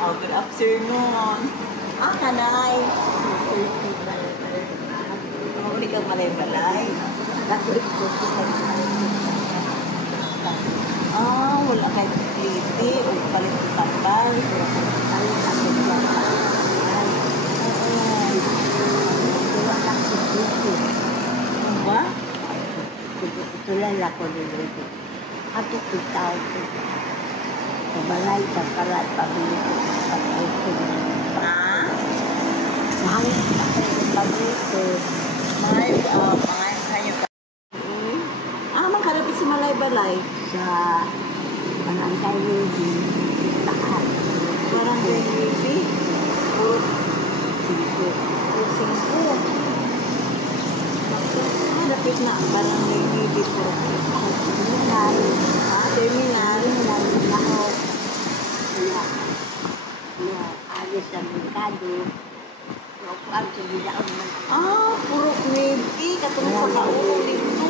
Oh, good afternoon. Ah, kanay. Uli kang malay-balay. Ah, wala kay kliti o palit ng tambal. Ba? Tulala ko dito. Ako titaw ko. Kabalay ka kalat pabili ko. Ha? Mahal ako pabili ko. Mahal, mga kayo pa. Ah, magkarapit si malay-balay. Sa barangay Ruby. Tahan. Barangay Ruby. Puro 5. O 5. Malapit na ang barangay Ruby po. Terminal. Terminal. Terminal na ako. Alis sa merkado. Ako ang sumilaon man. Ah, puro Ruby. Katulad sa kaulo dito.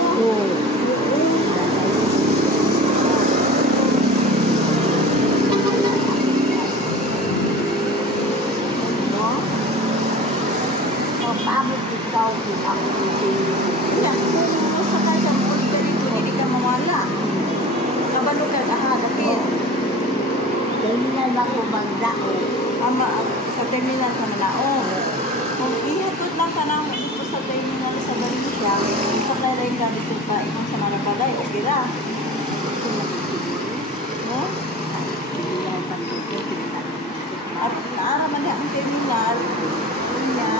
Pamit ikaw kung ako Yan, kung sakay ka mo ka dito, hindi ka mawala. Kabalo ka, dapit. terminal ako magdao. Ama, sa terminal ka manao. Kung ihatod lang ka lang dito sa terminal sa Valencia, sakay rin ka dito ka ikong sa Malapalay, okay ra. No? At naaraman niya ang terminal, niya,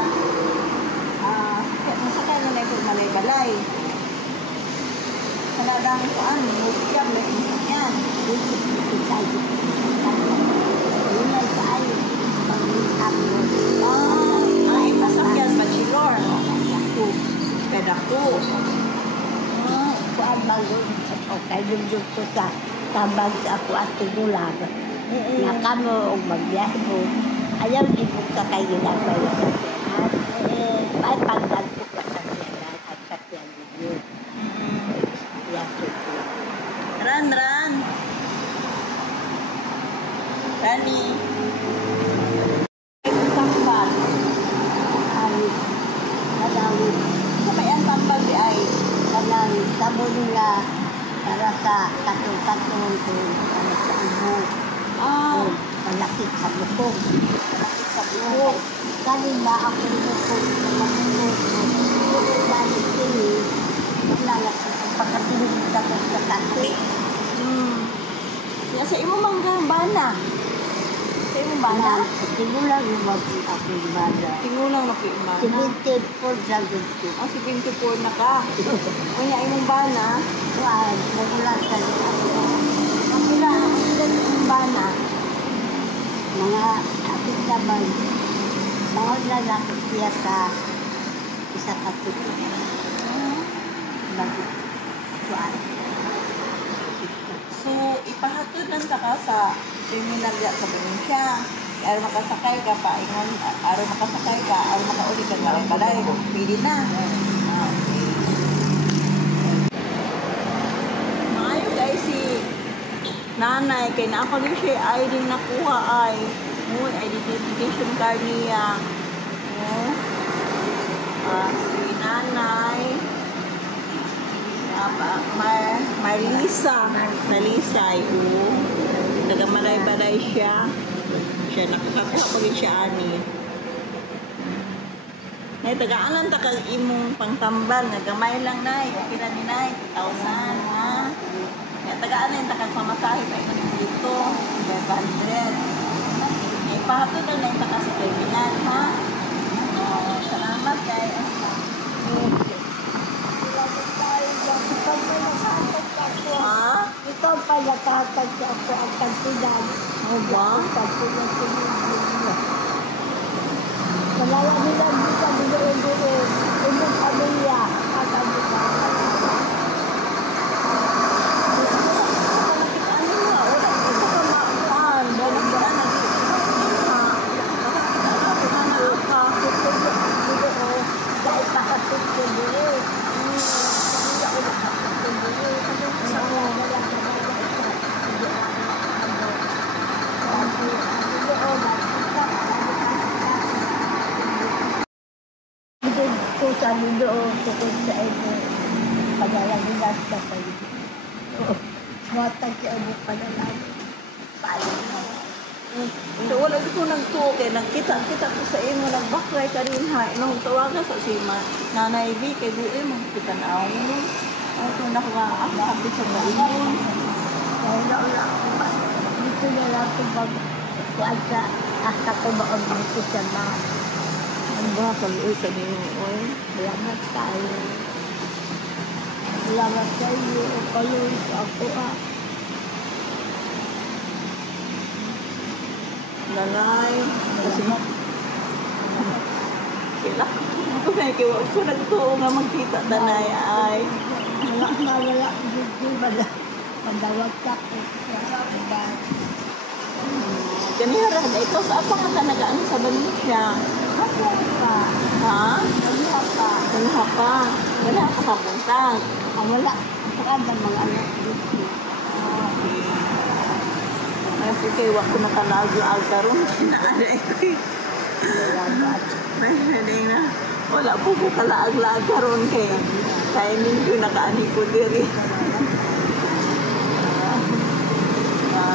masakay na na itong malay-balay. Kanadang kuan, musyam na sinasakyan. Ay, masakyan, bachelor. Pedako. Kuan bago kay dugdug ko sa tabag sa ako at tigulag. Na kamo og magbiyahe mo. Ayaw di mo sa kay ginagay sa ay pagdag ko sa sakyan at sakyan din. Run. Rani. Tambal. Alis. Nadawit. Sa may ang tambal di ay. Nadawit. Tabo nila para sa katong-katong para sa ibo. Malakit sa bukog. Malakit sa buhok. Kanin ba ako bukog sa bukog? Bukog balik sini. Lalakit ang pagkatinig sa kasi. Ya, sa imo manggang bana. Sa imo bana? Tigulang yung ako yung bada. Tingulang na po yung bana. 74 sa gusto. Ah, 74 na ka. Kaya imong bana, Kuan, magulang sa ang pila sa imong bana. mga ating naman. Mga lalaki siya sa isa kapito. Bakit? Kuan. So, ipahatod lang ka sa terminal ya sa Valencia. Araw makasakay ka pa, ingon, araw makasakay ka, araw makauli ka balay-balay. Pwede na. Okay. Maayo guys, si nanay, kay na ako rin siya ay din nakuha ay. Identification card niya. Si nanay. Marisa. Marisa, nagamalay-balay siya. Siya, nakakakuha pa rin siya, ani. Nay, tagaan ta kag imong pangtambal, nagamay lang, nay. Okay na ni, nay. 2,000, ha? Kaya tagaan na yung takag pamasahe pa ito dito. 500. Ipahatod na yung takag sa terminal, ha? Salamat, kay. Ha? Ikaw pa nakatag ako ang kantinan. O ba? Malawa nila dito sa binuin-buin. Inyong pamilya. sa Ginoo tukod sa imo. Pagalagilas ka kayo. Matag siya mo panalangin. Paano na? So, wala ko nagtuo kay nagkita ko sa imo, nagbaklay ka rin ha. Inong tawagan sa si Nanay B, kay buhay mo, kita na ako. Ako na ko nga, ako kapit sa marimon. Kaya na wala ako ba? Dito na lang ito kuwan sa hasta ko maon dito sa mga. Ang ba, kaluoy sa Ginoo. Salamat tayo. Salamat kayo. Kayo sa ako Nanay, kasi sila. Ako na kiwa ko nagtuo nga magkita Nanay ay. Wala. Dito ba? Pandawag ka ko. Kanira, ito sa apa nga nagaan sa Valencia. Ako pa. Ha? Wala pa. Wala pa. Wala pa kapuntang. Wala. Saka ba mga anak dito? Ay, sige, wak ko nakalaag-laag karon. Naala ito eh. Salamat. May na. Wala po ko kalaag-laag karon kay timing ko nakaani ko diri.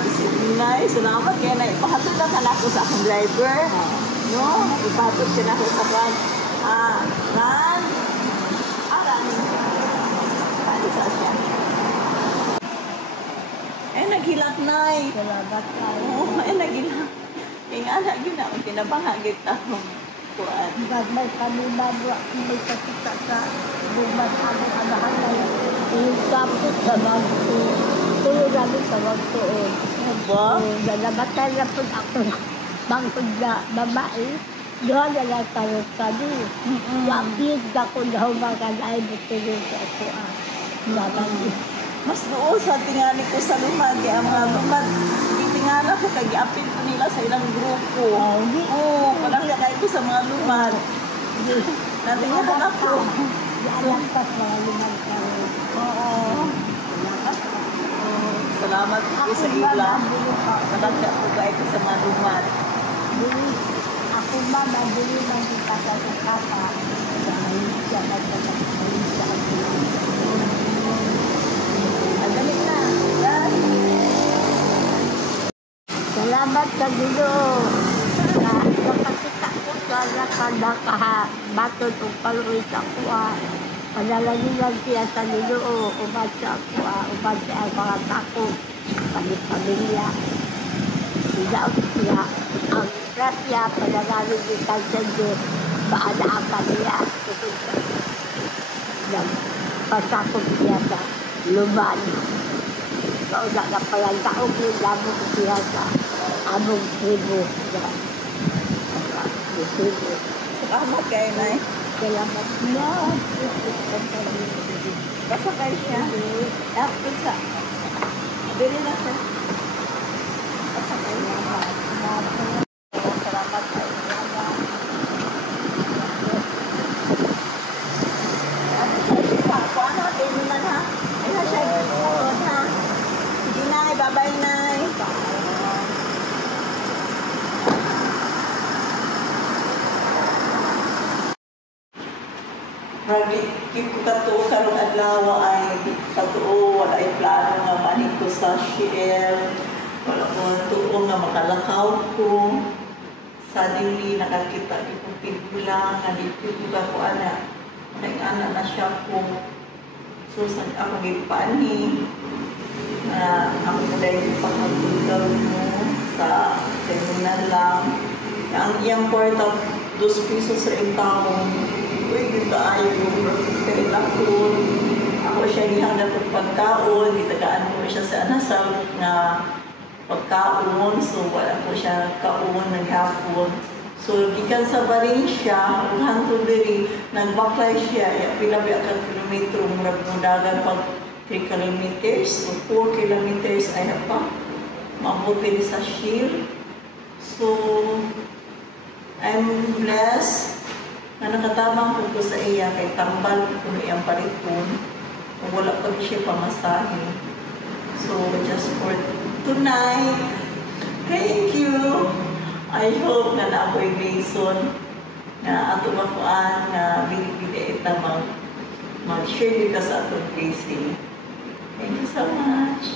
Sige na, salamat kaya na ipahatod na ako sa akong driver. No? Ipahatod ka na ako sa kan. Ran. Ran. Ano sa siya? Naghilat na eh. Salamat tayo. Oo, naghilat. Kaya nga lagi na akong tinabangagit akong kuwan. May kanunado at may kakita sa bumat abang-abahan na yun. Yung kapit sa magto. Tuloy namin sa magtoon. Ba? Nalabatay na po ako. Bangkod na babae. Doon na lang karot kami. Wapit na ko na humagan ay butulong sa ako. Salamat. Mas doon sa tingali ko sa lumad, kaya ang mga lumad, itingala ko, kag-apin ko nila sa ilang grupo. Oo, palangya kayo ko sa mga lumad. Natingahan ako. Alampas mga limang karot. Oo. Salamat po sa ila. Palangya ko kayo ko sa mga lumad. Ako ba, nabili ng kita sa kapa. Sa Malaysia, nagpapalisa ako. Agaling na. Yan. Salamat sa Ginoo. Nakakita ko sa nakadakaha. Batod o kaluoy sa kuha. Panalangin lang siya sa Ginoo. Ubad sa kuha. Ubad sa ang mga tako. Pamilya. Siya siya. Ang grasya, panalangin ni Kalsan Diyos. Baadaan ka niya. Pasakot siya sa luman. Kauna na palang taong yung lamang siya sa among tribo. Salamat kayo na eh. Salamat na. Basta kayo siya. After sa. Bili na siya. Basta kayo. Salamat kayo. Bye-bye, Nay. Ragi, kung katuo karong adlaw ay katuo, wala ay plano nga manin ko sa share. Wala ko tuo nga makalakaw ko. Suddenly, nakakita ko pigulang, nalipid ko ako anak. Nag-anak na siya ko. So, saan ako gipani? Na ang dahil pagkatugaw mo sa terminal lang. Ang iyang kwarta, 2 pesos sa taong. Uy, dito ayaw yung kay lakon. Ako siya nihang dapat pagkaon. Itagaan ko siya sa anasal na pagkaon. So, wala ko siya kaon, naghapon. So, gikan sa Valencia, ang hantod diri, nagbaklay siya. Pinabiak ang kilometro, murag mudagan pag 3 kilometers, so 4 kilometers ay pa. Mabuti sa shield. So, I'm blessed na nakatamang po sa iya kay tambal ko na iyang pariton. Kung wala pa siya pamasahe. So, just for tonight, thank you. I hope na na ako'y lesson na ato makuan na binibigay na mag-share ka sa atong facing. Thank you so much.